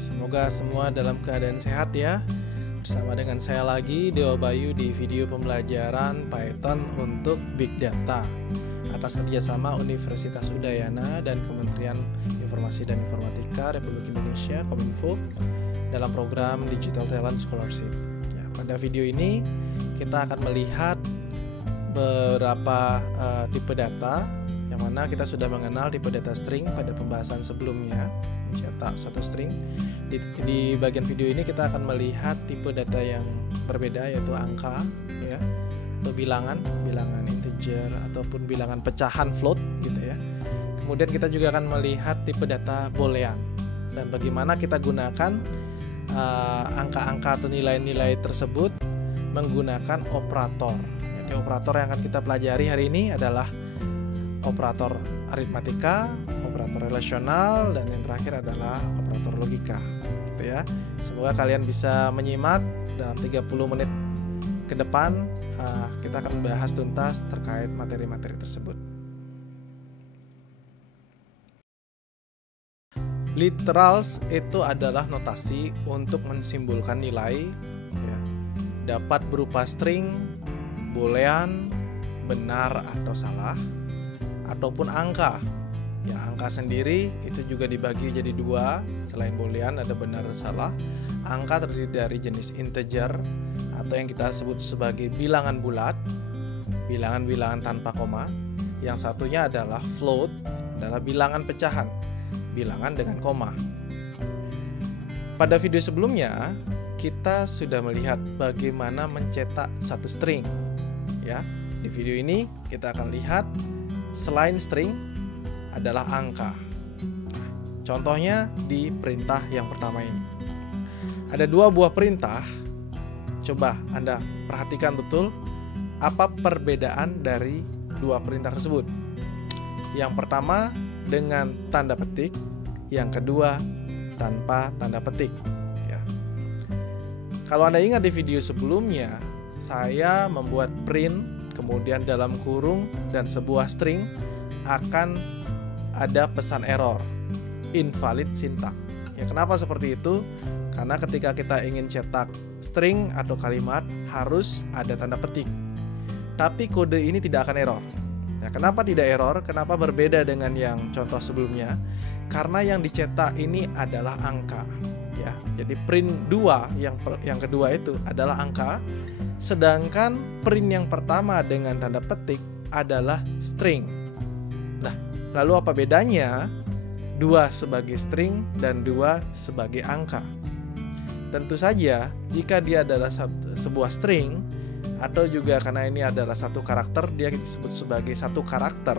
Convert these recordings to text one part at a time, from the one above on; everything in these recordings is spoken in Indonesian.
Semoga semua dalam keadaan sehat ya. Bersama dengan saya lagi, Dewa Bayu, di video pembelajaran Python untuk Big Data atas kerjasama Universitas Udayana dan Kementerian Informasi dan Informatika Republik Indonesia Kominfo dalam program Digital Talent Scholarship. Ya, pada video ini kita akan melihat beberapa tipe data, yang mana kita sudah mengenal tipe data string pada pembahasan sebelumnya, mencetak satu string. Di bagian video ini kita akan melihat tipe data yang berbeda, yaitu angka ya, atau bilangan integer ataupun bilangan pecahan float gitu ya. Kemudian kita juga akan melihat tipe data boolean dan bagaimana kita gunakan angka-angka atau nilai-nilai tersebut menggunakan operator. Jadi operator yang akan kita pelajari hari ini adalah operator aritmatika, operator relasional, dan yang terakhir adalah operator logika gitu ya. Semoga kalian bisa menyimak dalam 30 menit ke depan. Kita akan membahas tuntas terkait materi-materi tersebut. Literals itu adalah notasi untuk mensimbolkan nilai ya. Dapat berupa string, boolean, benar atau salah, ataupun angka. Ya, angka sendiri itu juga dibagi jadi dua. Selain boolean ada benar dan salah. Angka terdiri dari jenis integer atau yang kita sebut sebagai bilangan bulat, bilangan-bilangan tanpa koma. Yang satunya adalah float, adalah bilangan pecahan, bilangan dengan koma. Pada video sebelumnya kita sudah melihat bagaimana mencetak satu string. Ya, di video ini kita akan lihat selain string adalah angka. Contohnya di perintah yang pertama ini. Ada dua buah perintah. Coba Anda perhatikan betul apa perbedaan dari dua perintah tersebut. Yang pertama dengan tanda petik, yang kedua tanpa tanda petik. Ya. Kalau Anda ingat di video sebelumnya, saya membuat print, kemudian dalam kurung dan sebuah string akan ada pesan error, invalid syntax. Ya, kenapa seperti itu? Karena ketika kita ingin cetak string atau kalimat harus ada tanda petik. Tapi kode ini tidak akan error. Ya, kenapa tidak error? Kenapa berbeda dengan yang contoh sebelumnya? Karena yang dicetak ini adalah angka. Ya, jadi print 2 yang kedua itu adalah angka, sedangkan print yang pertama dengan tanda petik adalah string. Nah, lalu apa bedanya 2 sebagai string dan 2 sebagai angka? Tentu saja jika dia adalah sebuah string, atau juga karena ini adalah satu karakter, dia disebut sebagai satu karakter,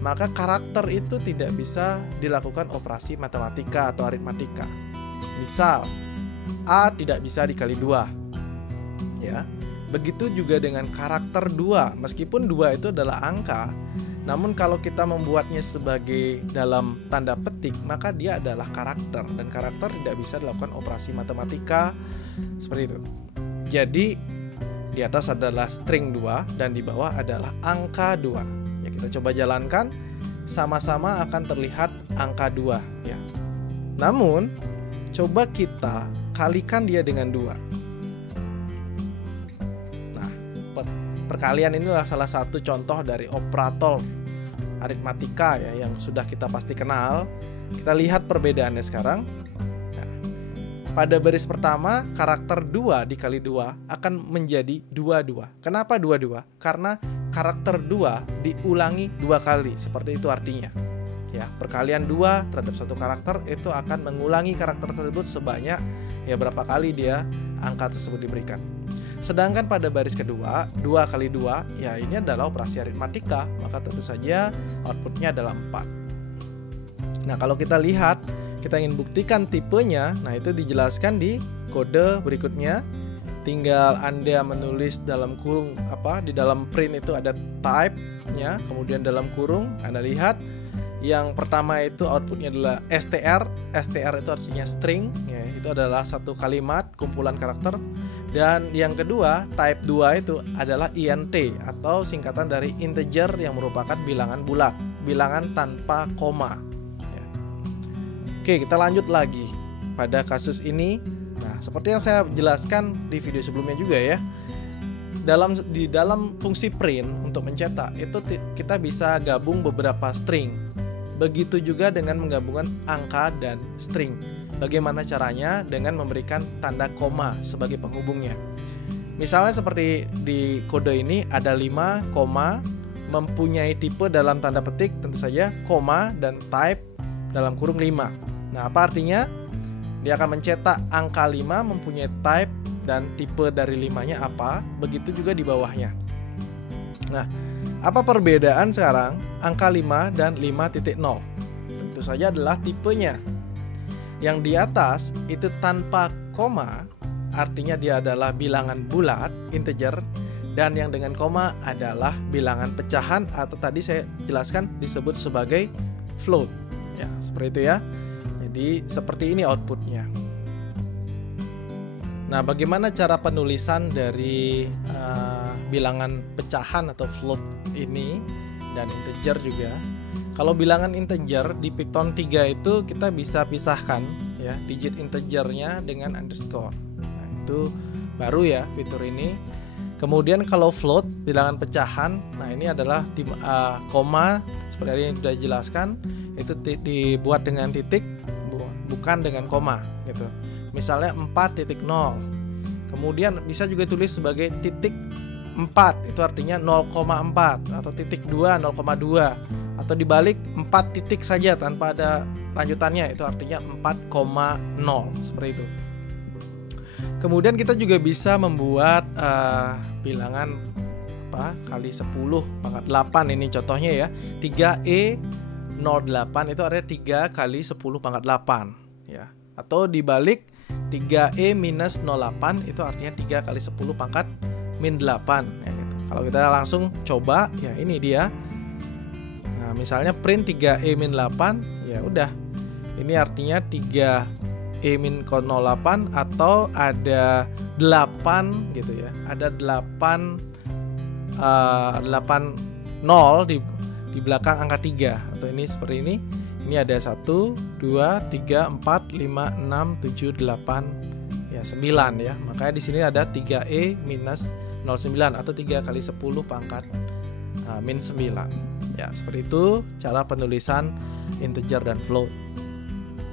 maka karakter itu tidak bisa dilakukan operasi matematika atau aritmatika. Misal A tidak bisa dikali 2 ya. Begitu juga dengan karakter 2, meskipun 2 itu adalah angka, namun kalau kita membuatnya sebagai dalam tanda petik, maka dia adalah karakter, dan karakter tidak bisa dilakukan operasi matematika seperti itu. Jadi di atas adalah string 2 dan di bawah adalah angka 2. Ya, kita coba jalankan, sama-sama akan terlihat angka 2 ya. Namun coba kita kalikan dia dengan 2. Perkalian ini adalah salah satu contoh dari operator aritmatika ya, yang sudah kita pasti kenal. Kita lihat perbedaannya sekarang. Nah, pada baris pertama karakter 2 dikali 2 akan menjadi 22. Kenapa 22? Karena karakter 2 diulangi 2 kali. Seperti itu artinya. Ya, perkalian 2 terhadap satu karakter itu akan mengulangi karakter tersebut sebanyak ya berapa kali dia angka tersebut diberikan. Sedangkan pada baris kedua, 2 kali 2, ya ini adalah operasi aritmatika, maka tentu saja outputnya adalah 4. Nah, kalau kita lihat, kita ingin buktikan tipenya, nah itu dijelaskan di kode berikutnya. Tinggal Anda menulis dalam kurung di dalam print itu ada type-nya, kemudian dalam kurung Anda lihat yang pertama itu outputnya adalah str. Str itu artinya string, ya, itu adalah satu kalimat kumpulan karakter. Dan yang kedua, type 2 itu adalah int atau singkatan dari integer yang merupakan bilangan bulat, bilangan tanpa koma. Ya. Oke, kita lanjut lagi. pada kasus ini, nah seperti yang saya jelaskan di video sebelumnya juga ya, di dalam fungsi print untuk mencetak itu kita bisa gabung beberapa string. Begitu juga dengan menggabungkan angka dan string. Bagaimana caranya? Dengan memberikan tanda koma sebagai penghubungnya. Misalnya seperti di kode ini ada 5, koma, mempunyai tipe dalam tanda petik tentu saja koma dan type dalam kurung 5. Nah, apa artinya? Dia akan mencetak angka 5 mempunyai type dan tipe dari 5-nya apa, begitu juga di bawahnya. Nah, apa perbedaan sekarang angka 5 dan 5.0? Tentu saja adalah tipenya. Yang di atas itu tanpa koma, artinya dia adalah bilangan bulat, integer, dan yang dengan koma adalah bilangan pecahan atau tadi saya jelaskan disebut sebagai float. Ya, seperti itu ya. Jadi seperti ini outputnya. Nah, bagaimana cara penulisan dari bilangan pecahan atau float ini dan integer juga? Kalau bilangan integer di Python 3 itu kita bisa pisahkan ya digit integernya dengan underscore. Nah, itu baru ya fitur ini. Kemudian kalau float, bilangan pecahan, nah ini adalah koma, seperti yang sudah dijelaskan, itu dibuat dengan titik, bukan dengan koma gitu. Misalnya 4.0. Kemudian bisa juga tulis sebagai titik 4, itu artinya 0,4, atau titik 2, 0,2. Atau dibalik 4 titik saja tanpa ada lanjutannya, itu artinya 4,0, seperti itu. Kemudian kita juga bisa membuat bilangan kali 10 pangkat 8, ini contohnya ya. 3E08 itu artinya 3 kali 10 pangkat 8 ya. Atau dibalik 3E-08 itu artinya 3 kali 10 pangkat min 8 ya gitu. Kalau kita langsung coba ya ini dia. Nah, misalnya print 3E-8 ya udah. Ini artinya 3E-08 atau ada 8 gitu ya. Ada 8 0 di belakang angka 3 atau ini seperti ini. Ini ada 1 2 3 4 5 6 7 8 ya 9 ya. Makanya di sini ada 3E-09 atau 3 kali 10 pangkat min 9. Ya, seperti itu cara penulisan integer dan float.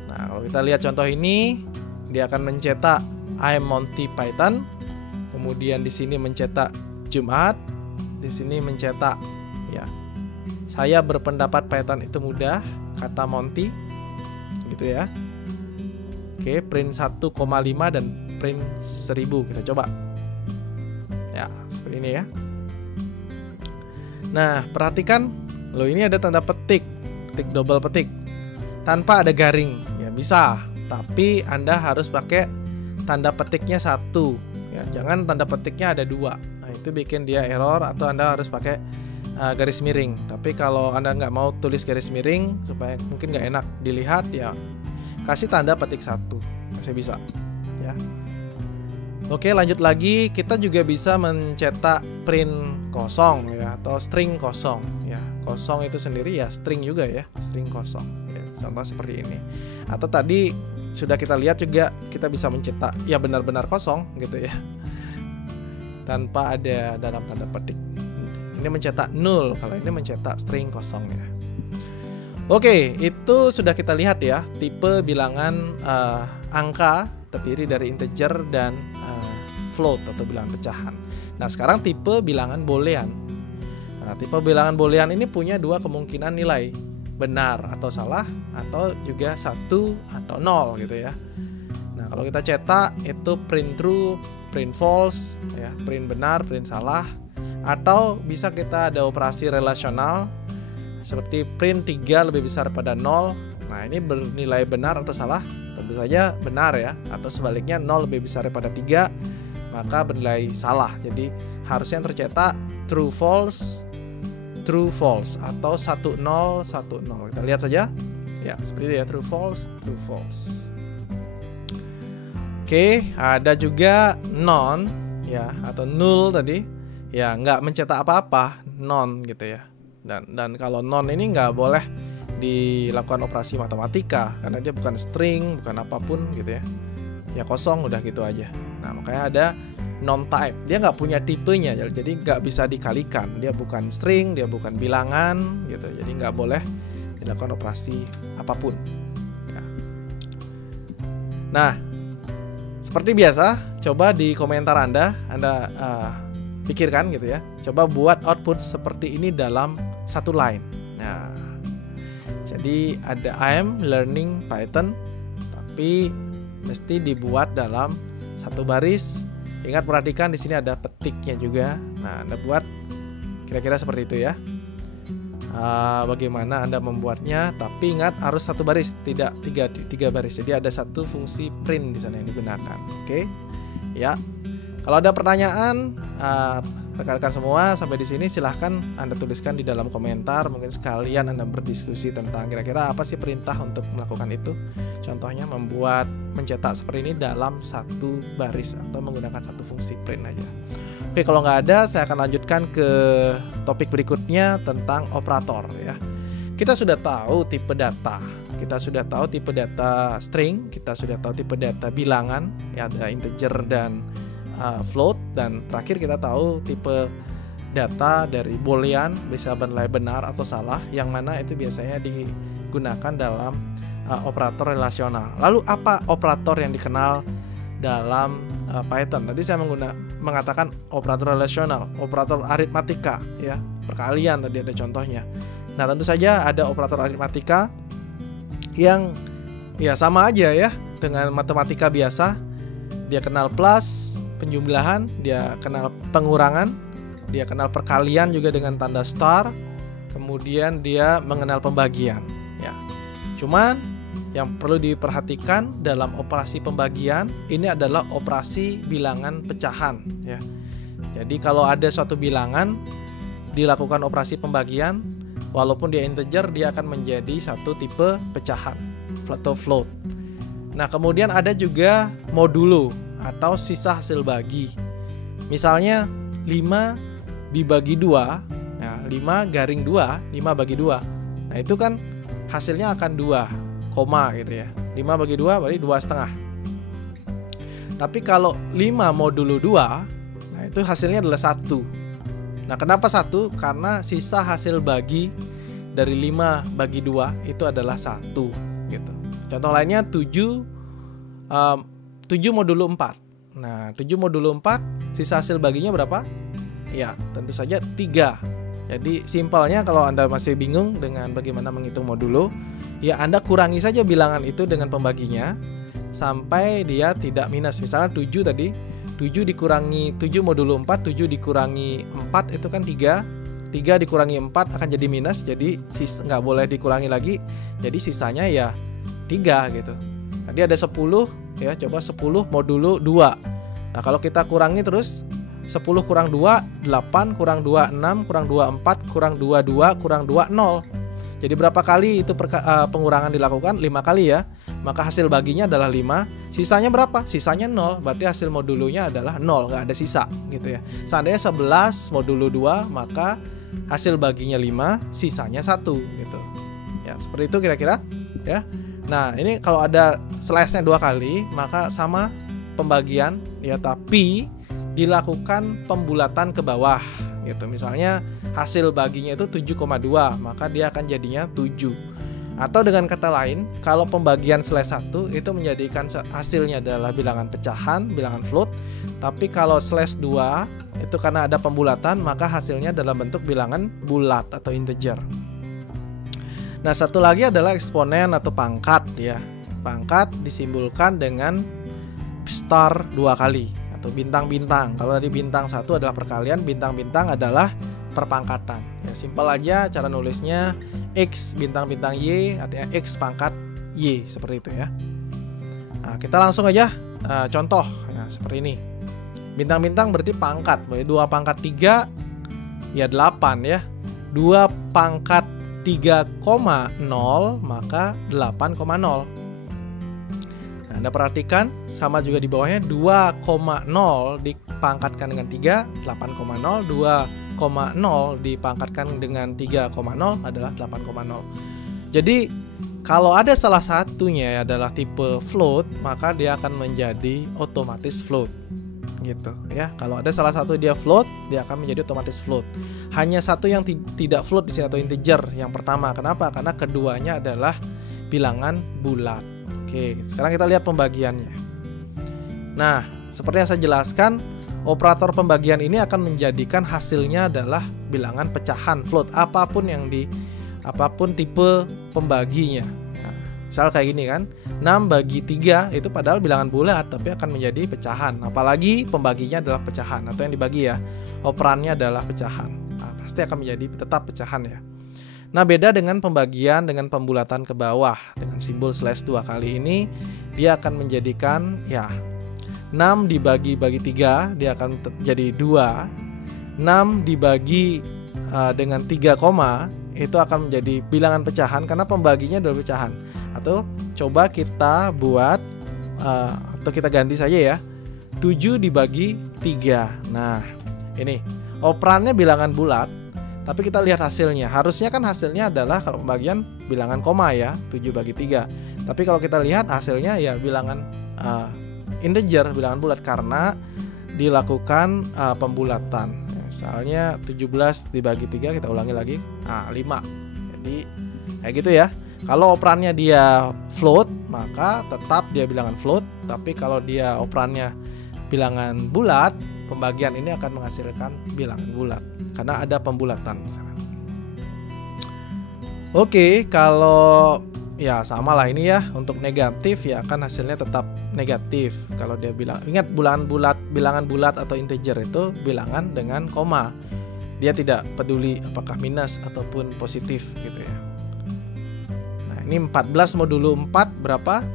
Nah, kalau kita lihat contoh ini, dia akan mencetak I'm Monty Python. Kemudian di sini mencetak Jumat. Di sini mencetak ya. Saya berpendapat Python itu mudah, kata Monty. Gitu ya. Oke, print 1,5 dan print 1000. Kita coba. Ya, seperti ini ya. Nah, perhatikan, loh ini ada tanda petik, petik double petik. Tanpa ada garing. Ya bisa, tapi Anda harus pakai tanda petiknya 1 ya, jangan tanda petiknya ada 2. Nah, itu bikin dia error atau Anda harus pakai garis miring. Tapi kalau Anda nggak mau tulis garis miring supaya mungkin nggak enak dilihat ya, kasih tanda petik 1 masih bisa ya. Oke, lanjut lagi, kita juga bisa mencetak print kosong ya atau string kosong ya. Kosong itu sendiri ya string juga ya, string kosong ya, contoh seperti ini. Atau tadi sudah kita lihat juga kita bisa mencetak ya benar-benar kosong gitu ya, tanpa ada dalam tanda petik. Ini mencetak null, kalau ini mencetak string kosong ya. Oke, itu sudah kita lihat ya tipe bilangan angka terdiri dari integer dan float atau bilangan pecahan. Nah, sekarang tipe bilangan boolean. Nah, tipe bilangan boolean ini punya 2 kemungkinan nilai, benar atau salah, atau juga 1 atau 0 gitu ya. Nah, kalau kita cetak itu print true, print false ya, print benar, print salah, atau bisa kita ada operasi relasional seperti print 3 lebih besar pada 0. Nah, ini bernilai benar atau salah? Tentu saja benar ya, atau sebaliknya 0 lebih besar daripada 3 maka bernilai salah. Jadi harusnya tercetak true false atau 10 10. Kita lihat saja. Ya, seperti itu ya, true false. Oke, ada juga non ya atau null tadi. Ya, nggak mencetak apa-apa, non gitu ya. Dan kalau non ini nggak boleh dilakukan operasi matematika karena dia bukan string, bukan apapun gitu ya. Ya kosong udah gitu aja. Nah makanya ada non-type, dia nggak punya tipenya, jadi nggak bisa dikalikan. Dia bukan string, dia bukan bilangan gitu, jadi nggak boleh dilakukan operasi apapun ya. Nah seperti biasa, coba di komentar Anda pikirkan gitu ya, coba buat output seperti ini dalam satu line. Nah jadi ada I'm learning Python, tapi mesti dibuat dalam satu baris. Ingat, perhatikan di sini ada petiknya juga. Nah, Anda buat kira-kira seperti itu ya. Bagaimana Anda membuatnya? Tapi ingat harus satu baris, tidak tiga baris. Jadi ada satu fungsi print di sana yang digunakan. Oke, ya. Kalau ada pertanyaan, rekan-rekan semua sampai di sini silahkan Anda tuliskan di dalam komentar. Mungkin sekalian Anda berdiskusi tentang kira-kira apa sih perintah untuk melakukan itu. Contohnya mencetak seperti ini dalam satu baris atau menggunakan satu fungsi print aja. Oke, kalau nggak ada, saya akan lanjutkan ke topik berikutnya tentang operator ya. Kita sudah tahu tipe data. Kita sudah tahu tipe data string, kita sudah tahu tipe data bilangan, ya ada integer dan float, dan terakhir kita tahu tipe data dari boolean, bisa bernilai benar atau salah, yang mana itu biasanya digunakan dalam operator relasional. Lalu apa operator yang dikenal dalam Python? Tadi saya mengatakan operator relasional, operator aritmatika ya, perkalian tadi ada contohnya. Nah, tentu saja ada operator aritmatika yang ya sama aja ya dengan matematika biasa. Dia kenal plus, penjumlahan, dia kenal pengurangan, dia kenal perkalian juga dengan tanda star, kemudian dia mengenal pembagian ya. Cuman yang perlu diperhatikan dalam operasi pembagian ini adalah operasi bilangan pecahan ya. Jadi kalau ada suatu bilangan dilakukan operasi pembagian, walaupun dia integer, dia akan menjadi satu tipe pecahan atau float. Nah, kemudian ada juga modulo atau sisa hasil bagi. Misalnya 5 dibagi 2, nah 5/2, 5 bagi 2. Nah, itu kan hasilnya akan 2, gitu ya. 5 bagi 2 berarti 2,5. Tapi kalau 5 modulo 2, nah itu hasilnya adalah 1. Nah, kenapa 1? Karena sisa hasil bagi dari 5 bagi 2 itu adalah 1 gitu. Contoh lainnya 7 modulo 4. Nah, 7 modulo 4 sisa hasil baginya berapa? Ya, tentu saja 3. Jadi simpelnya kalau Anda masih bingung dengan bagaimana menghitung modulo, ya Anda kurangi saja bilangan itu dengan pembaginya sampai dia tidak minus. Misalnya 7 tadi, 7 dikurangi 7 modulo 4, 7 dikurangi 4 itu kan 3. 3 dikurangi 4 akan jadi minus, jadi nggak boleh dikurangi lagi. Jadi sisanya ya 3 gitu. Tadi ada 10 ya, coba 10 modulo 2. Nah, kalau kita kurangi terus 10 kurang 2, 8, kurang 2, 6, kurang 2, 4, kurang 2, 2, kurang 2, 0. Jadi berapa kali itu pengurangan dilakukan? 5 kali ya. Maka hasil baginya adalah 5. Sisanya berapa? Sisanya 0. Berarti hasil modulonya adalah 0, nggak ada sisa gitu ya. Seandainya 11 modulo 2, maka hasil baginya 5, sisanya 1 gitu. Ya, seperti itu kira-kira ya. Nah, ini kalau ada slash-nya 2 kali, maka sama pembagian ya, tapi dilakukan pembulatan ke bawah gitu. Misalnya hasil baginya itu 7,2, maka dia akan jadinya 7. Atau dengan kata lain, kalau pembagian slash 1 itu menjadikan hasilnya adalah bilangan pecahan, bilangan float. Tapi kalau slash 2 itu karena ada pembulatan, maka hasilnya dalam bentuk bilangan bulat atau integer. Nah, satu lagi adalah eksponen atau pangkat ya. Pangkat disimbolkan dengan star 2 kali atau bintang-bintang. Kalau tadi bintang 1 adalah perkalian, bintang-bintang adalah perpangkatan. Ya, simpel aja cara nulisnya, X bintang-bintang Y artinya X pangkat Y, seperti itu ya. Nah, kita langsung aja contoh ya, seperti ini. Bintang-bintang berarti pangkat, berarti 2 pangkat 3 ya 8 ya. 2 pangkat 3,0 maka 8,0. Anda perhatikan sama juga di bawahnya 2,0 dipangkatkan dengan 3, 8,0. 2,0 dipangkatkan dengan 3,0 adalah 8,0. Jadi kalau ada salah satunya adalah tipe float, maka dia akan menjadi otomatis float. Gitu ya. Kalau ada salah satu dia float, dia akan menjadi otomatis float. Hanya satu yang tidak float di sini atau integer yang pertama. Kenapa? Karena keduanya adalah bilangan bulat. Oke, sekarang kita lihat pembagiannya. Nah, seperti yang saya jelaskan, operator pembagian ini akan menjadikan hasilnya adalah bilangan pecahan float, apapun tipe pembaginya. Nah, misal kayak gini kan, 6 bagi 3 itu padahal bilangan bulat tapi akan menjadi pecahan. Apalagi pembaginya adalah pecahan atau yang dibagi ya, operannya adalah pecahan. Nah, pasti akan menjadi tetap pecahan ya. Nah, beda dengan pembagian dengan pembulatan ke bawah dengan simbol /2 kali ini, dia akan menjadikan ya 6 dibagi 3 dia akan jadi 2. 6 dibagi dengan 3 koma itu akan menjadi bilangan pecahan karena pembaginya adalah pecahan. Atau coba kita buat atau kita ganti saja ya, 7 dibagi 3. Nah, ini operannya bilangan bulat, tapi kita lihat hasilnya. Harusnya kan hasilnya adalah kalau pembagian bilangan koma ya, 7 bagi 3. Tapi kalau kita lihat hasilnya ya bilangan integer, bilangan bulat karena dilakukan pembulatan. Misalnya 17 dibagi 3, kita ulangi lagi, 5. Jadi kayak gitu ya. Kalau operannya dia float, maka tetap dia bilangan float. Tapi kalau dia operannya bilangan bulat, pembagian ini akan menghasilkan bilangan bulat karena ada pembulatan. Oke, kalau ya sama lah ini ya, untuk negatif ya kan hasilnya tetap negatif. Kalau dia bilang, ingat bilangan bulat atau integer itu bilangan dengan koma. Dia tidak peduli apakah minus ataupun positif gitu ya. Nah, ini 14 modulo 4 berapa?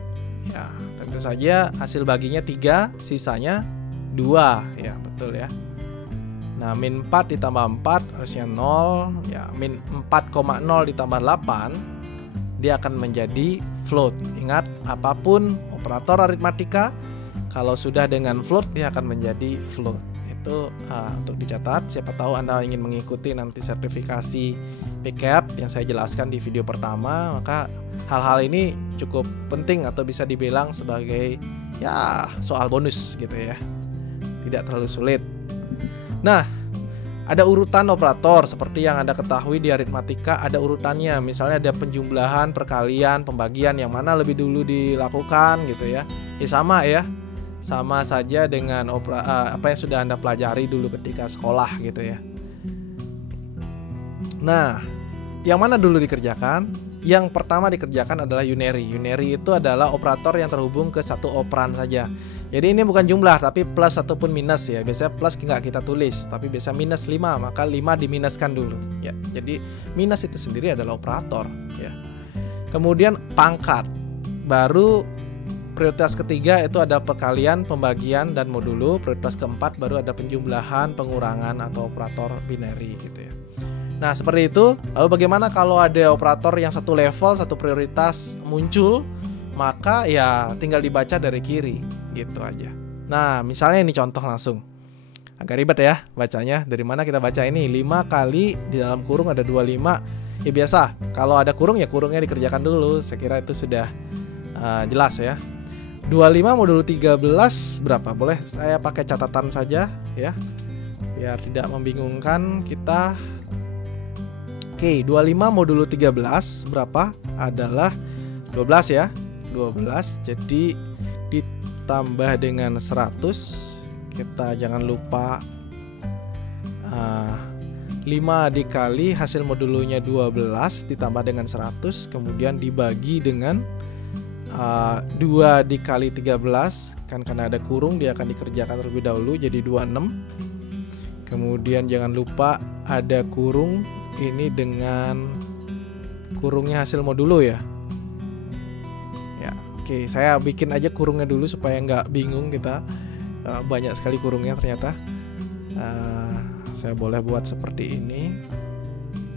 Ya, tentu saja hasil baginya 3, sisanya 2 ya, betul ya. Nah, min 4 ditambah 4 harusnya 0 ya, min 4,0 ditambah 8 dia akan menjadi float. Ingat, apapun operator aritmatika kalau sudah dengan float dia akan menjadi float. Itu untuk dicatat. Siapa tahu Anda ingin mengikuti nanti sertifikasi PCAP yang saya jelaskan di video pertama, maka hal-hal ini cukup penting atau bisa dibilang sebagai ya soal bonus gitu ya. Tidak terlalu sulit. Nah, ada urutan operator seperti yang Anda ketahui di aritmatika, ada urutannya. Misalnya ada penjumlahan, perkalian, pembagian, yang mana lebih dulu dilakukan gitu ya. Ya sama ya. Sama saja dengan apa yang sudah Anda pelajari dulu ketika sekolah gitu ya. Nah, yang mana dulu dikerjakan? Yang pertama dikerjakan adalah unary. Unary itu adalah operator yang terhubung ke satu operan saja. Jadi ini bukan jumlah tapi plus ataupun minus ya. Biasanya plus nggak kita tulis, tapi biasa minus 5, maka 5 diminuskan dulu ya. Jadi minus itu sendiri adalah operator ya. Kemudian pangkat. Baru prioritas ketiga itu ada perkalian, pembagian, dan modulo. Prioritas keempat baru ada penjumlahan, pengurangan atau operator binary gitu ya. Nah, seperti itu. Lalu bagaimana kalau ada operator yang satu level, satu prioritas muncul? Maka ya tinggal dibaca dari kiri gitu aja. Nah, misalnya ini contoh langsung. Agak ribet ya bacanya. Dari mana kita baca ini? 5 kali di dalam kurung ada 25. Ya biasa, kalau ada kurung ya kurungnya dikerjakan dulu. Saya kira itu sudah jelas ya. 25 modulo 13 berapa? Boleh saya pakai catatan saja ya, biar tidak membingungkan kita. Oke, 25 modulo 13 berapa? Adalah 12 ya. 12, jadi ditambah dengan 100. Kita jangan lupa 5 dikali hasil modulonya 12 ditambah dengan 100, kemudian dibagi dengan 2 dikali 13, kan karena ada kurung dia akan dikerjakan terlebih dahulu, jadi 26. Kemudian jangan lupa ada kurung ini dengan kurungnya hasil modulo ya. Oke, saya bikin aja kurungnya dulu supaya nggak bingung kita. Banyak sekali kurungnya ternyata. Saya boleh buat seperti ini.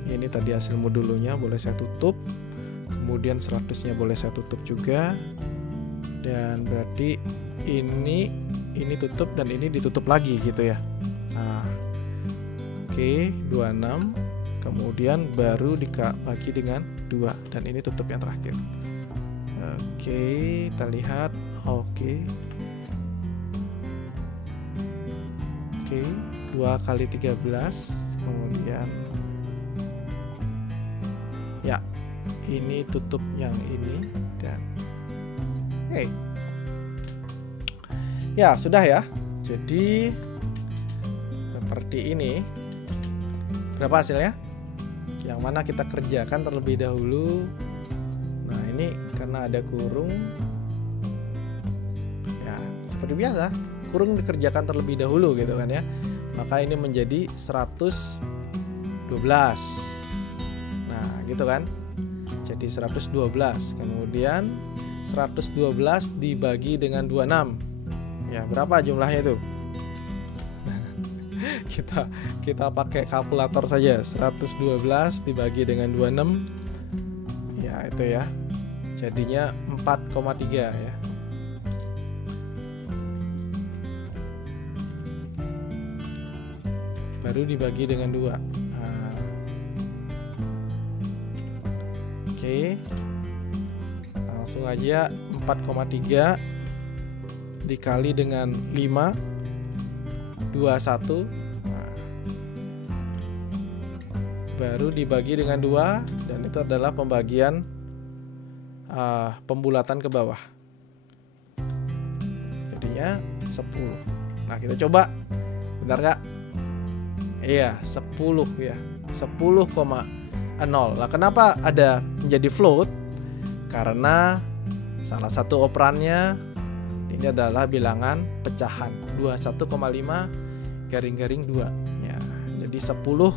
Ini tadi hasil modulonya, boleh saya tutup. Kemudian 100-nya boleh saya tutup juga. Dan berarti ini tutup dan ini ditutup lagi gitu ya. Nah, oke, 26. Kemudian baru dibagi dengan 2 dan ini tutup yang terakhir. Oke, kita lihat. Oke, 2 kali 13, kemudian ya ini tutup yang ini dan ya sudah ya. Jadi seperti ini. Berapa hasilnya? Yang mana kita kerjakan terlebih dahulu. Nah, ini karena ada kurung. Ya, seperti biasa, kurung dikerjakan terlebih dahulu gitu kan ya. Maka ini menjadi 112. Nah, gitu kan. Jadi 112. Kemudian 112 dibagi dengan 26. Ya, berapa jumlahnya itu? Kita pakai kalkulator saja. 112 dibagi dengan 26. Ya, itu ya. Jadinya 4,3 ya. Baru dibagi dengan 2. Nah. Oke. Langsung aja 4,3 dikali dengan 5 21. Nah, baru dibagi dengan 2 dan itu adalah pembagian pembulatan ke bawah. Jadinya 10. Nah, kita coba. Benar nggak? Iya, 10 ya. 10,0. Nah, kenapa ada menjadi float? Karena salah satu operannya ini adalah bilangan pecahan 21,5 garing-garing 2 ya. Jadi 10,0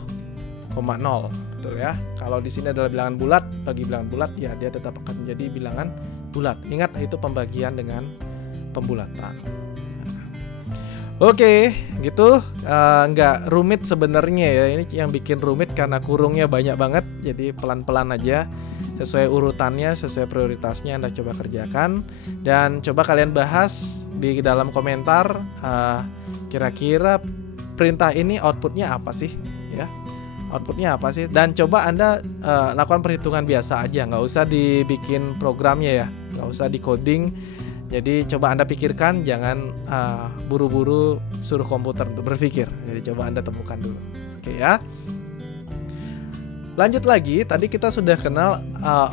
betul ya. Kalau di sini adalah bilangan bulat, bagi bilangan bulat ya dia tetap akan menjadi bilangan bulat. Ingat itu pembagian dengan pembulatan. Oke, gitu. Nggak rumit sebenarnya ya. Ini yang bikin rumit karena kurungnya banyak banget. Jadi pelan-pelan aja, sesuai urutannya, sesuai prioritasnya Anda coba kerjakan. Dan coba kalian bahas di dalam komentar, kira-kira perintah ini outputnya apa sih ya? Outputnya apa sih? Dan coba Anda lakukan perhitungan biasa aja, nggak usah dibikin programnya ya, nggak usah di coding. Jadi coba Anda pikirkan, jangan buru-buru suruh komputer untuk berpikir. Jadi coba Anda temukan dulu. Oke ya. Lanjut lagi, tadi kita sudah kenal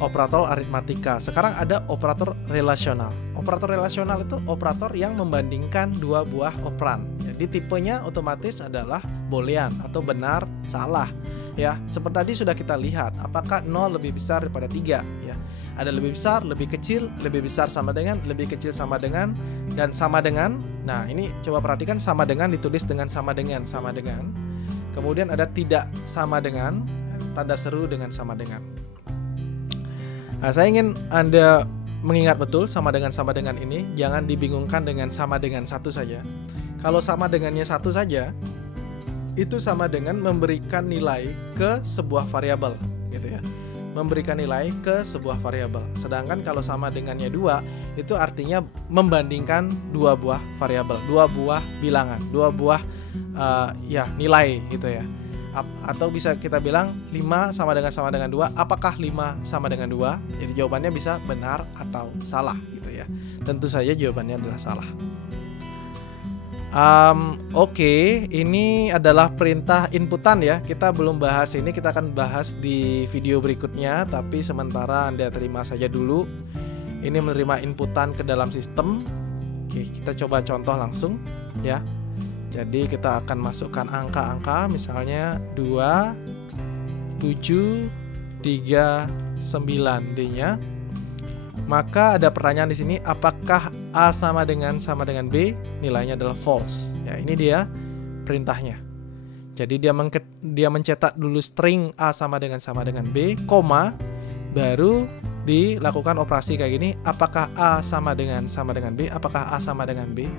operator aritmatika. Sekarang ada operator relasional. Operator relasional itu operator yang membandingkan dua buah operan. Jadi tipenya otomatis adalah boolean atau benar, salah. Ya, seperti tadi sudah kita lihat, apakah 0 lebih besar daripada 3 ya. Ada lebih besar, lebih kecil, lebih besar sama dengan, lebih kecil sama dengan, dan sama dengan. Nah, ini coba perhatikan, sama dengan ditulis dengan sama dengan, sama dengan. Kemudian ada tidak sama dengan, tanda seru dengan sama dengan. Nah, saya ingin Anda mengingat betul sama dengan ini. Jangan dibingungkan dengan sama dengan satu saja. Kalau sama dengannya satu saja, itu sama dengan memberikan nilai ke sebuah variabel, gitu ya. Memberikan nilai ke sebuah variabel. Sedangkan kalau sama dengannya 2, itu artinya membandingkan dua buah variabel, dua buah bilangan, dua buah nilai gitu ya. Atau bisa kita bilang 5 sama dengan 2, apakah 5 sama dengan 2? Jadi jawabannya bisa benar atau salah gitu ya. Tentu saja jawabannya adalah salah. Oke, ini adalah perintah inputan ya. Kita belum bahas ini, kita akan bahas di video berikutnya. Tapi sementara Anda terima saja dulu. Ini menerima inputan ke dalam sistem. Oke, kita coba contoh langsung ya. Jadi kita akan masukkan angka-angka, misalnya 2, 7, 3, 9 D-nya. Maka ada pertanyaan di sini, apakah A sama dengan B? Nilainya adalah false. Ya, ini dia perintahnya. Jadi dia mencetak dulu string A sama dengan B, koma, baru dilakukan operasi kayak gini, apakah A sama dengan B? Apakah A sama dengan B?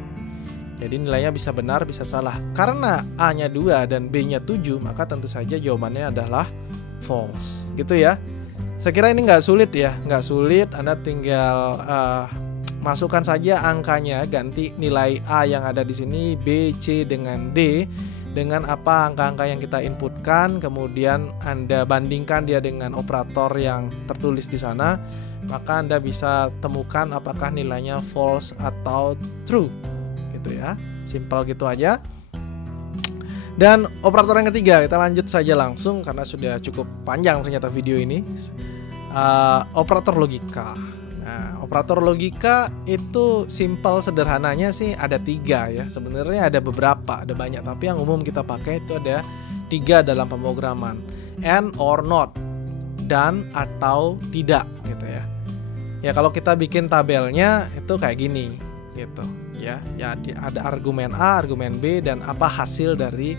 Jadi nilainya bisa benar, bisa salah. Karena A-nya 2 dan B-nya 7, maka tentu saja jawabannya adalah false. Gitu ya. Saya kira ini nggak sulit ya, nggak sulit. Anda tinggal masukkan saja angkanya, ganti nilai A yang ada di sini B, C dengan D, dengan apa angka-angka yang kita inputkan, kemudian Anda bandingkan dia dengan operator yang tertulis di sana, maka Anda bisa temukan apakah nilainya false atau true, gitu ya. Simple gitu aja. Dan operator yang ketiga, kita lanjut saja langsung karena sudah cukup panjang ternyata video ini. Operator logika. Nah, operator logika itu simple, sederhananya sih ada 3 ya. Sebenarnya ada beberapa, ada banyak, tapi yang umum kita pakai itu ada 3 dalam pemrograman. And or not, dan atau tidak gitu ya. Ya kalau kita bikin tabelnya itu kayak gini gitu ya. Ya ada argumen A, argumen B, dan apa hasil dari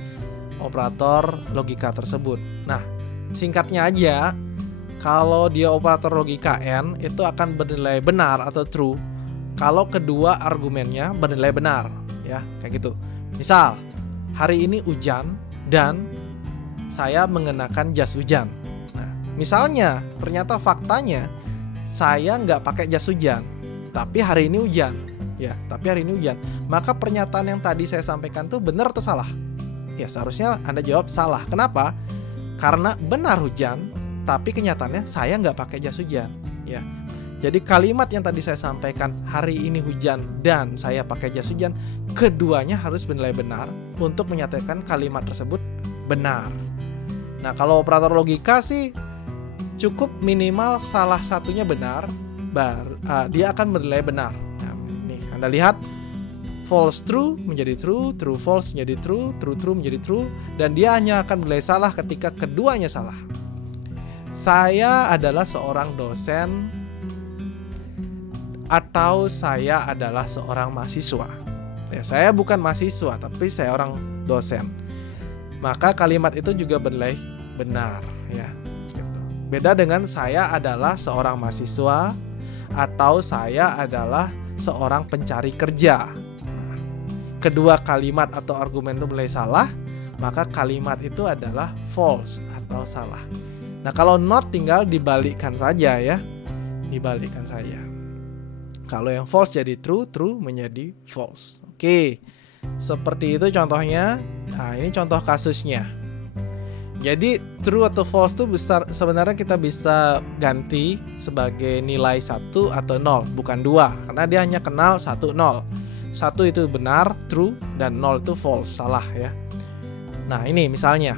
operator logika tersebut. Nah, singkatnya aja, kalau dia operator logika N itu akan bernilai benar atau true kalau kedua argumennya bernilai benar ya, kayak gitu. Misal, hari ini hujan dan saya mengenakan jas hujan. Nah, misalnya ternyata faktanya saya nggak pakai jas hujan, tapi hari ini hujan ya, maka pernyataan yang tadi saya sampaikan tuh benar atau salah? Ya seharusnya Anda jawab salah. Kenapa? Karena benar hujan, tapi kenyataannya saya nggak pakai jas hujan ya. Jadi kalimat yang tadi saya sampaikan, hari ini hujan dan saya pakai jas hujan, keduanya harus bernilai benar untuk menyatakan kalimat tersebut benar. Nah, kalau operator logika sih cukup minimal salah satunya benar, dia akan bernilai benar. Nah, ini Anda lihat, false true menjadi true, true false menjadi true, true true menjadi true, dan dia hanya akan bernilai salah ketika keduanya salah. Saya adalah seorang dosen atau saya adalah seorang mahasiswa. Ya, saya bukan mahasiswa, tapi saya orang dosen. Maka kalimat itu juga bernilai benar, ya. Gitu. Beda dengan saya adalah seorang mahasiswa atau saya adalah seorang pencari kerja. Nah, kedua kalimat atau argumen itu bernilai salah, maka kalimat itu adalah false atau salah. Nah, kalau not tinggal dibalikkan saja ya. Dibalikkan saja. Kalau yang false jadi true, true menjadi false. Oke. Seperti itu contohnya. Nah, ini contoh kasusnya. Jadi true atau false itu sebenarnya kita bisa ganti sebagai nilai 1 atau 0, bukan 2, karena dia hanya kenal 1, 0. 1 itu benar, true, dan 0 itu false, salah ya. Nah, ini misalnya.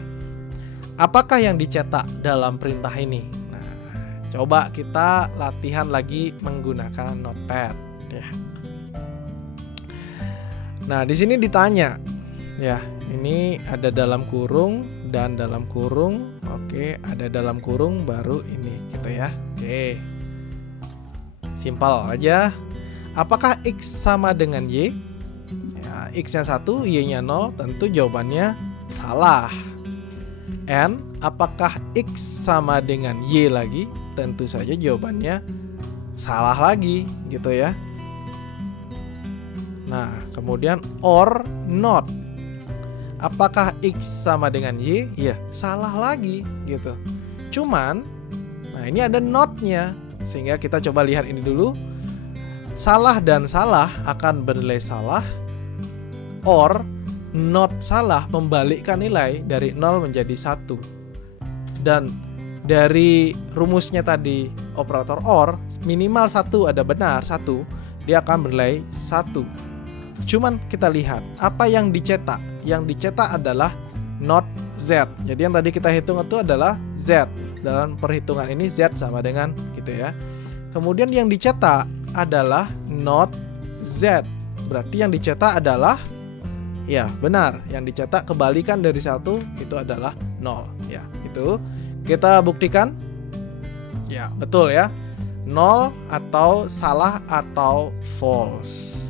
Apakah yang dicetak dalam perintah ini? Nah, coba kita latihan lagi menggunakan notepad ya. Nah, di sini ditanya ya, ini ada dalam kurung dan dalam kurung. Oke, ada dalam kurung baru ini gitu ya. Oke. Simpel aja. Apakah X sama dengan Y? Ya, X-nya 1, Y-nya 0, tentu jawabannya salah. And apakah X sama dengan Y lagi? Tentu saja jawabannya salah lagi gitu ya. Nah, kemudian or not. Apakah X sama dengan Y? Iya, salah lagi gitu. Cuman, nah ini ada not-nya. Sehingga kita coba lihat ini dulu. Salah dan salah akan bernilai salah. Or not salah membalikkan nilai dari 0 menjadi 1. Dan dari rumusnya tadi operator or, minimal 1 ada benar 1, dia akan bernilai 1. Cuman kita lihat apa yang dicetak. Yang dicetak adalah not Z. Jadi yang tadi kita hitung itu adalah Z. Dalam perhitungan ini Z sama dengan gitu ya. Kemudian yang dicetak adalah not Z. Berarti yang dicetak adalah, ya benar, yang dicetak kebalikan dari 1 itu adalah 0 ya. Itu kita buktikan. Ya, betul ya. 0 atau salah atau false.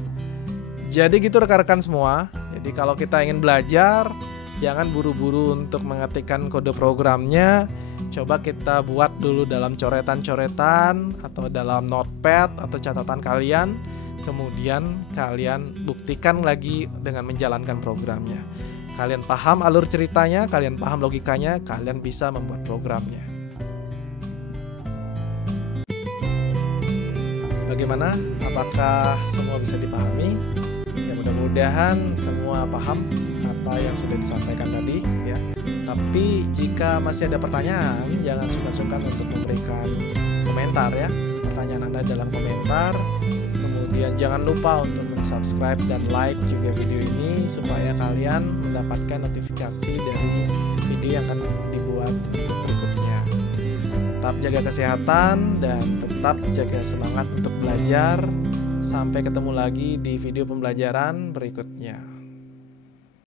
Jadi gitu rekan-rekan semua. Jadi kalau kita ingin belajar, jangan buru-buru untuk mengetikkan kode programnya. Coba kita buat dulu dalam coretan-coretan atau dalam notepad atau catatan kalian. Kemudian kalian buktikan lagi dengan menjalankan programnya. Kalian paham alur ceritanya, kalian paham logikanya, kalian bisa membuat programnya. Bagaimana? Apakah semua bisa dipahami? Ya mudah-mudahan semua paham apa apa yang sudah disampaikan tadi ya. Tapi jika masih ada pertanyaan, jangan sungkan-sungkan untuk memberikan komentar ya. Pertanyaan Anda dalam komentar. Kemudian jangan lupa untuk subscribe dan like juga video ini supaya kalian mendapatkan notifikasi dari video yang akan dibuat berikutnya. Tetap jaga kesehatan dan tetap jaga semangat untuk belajar. Sampai ketemu lagi di video pembelajaran berikutnya.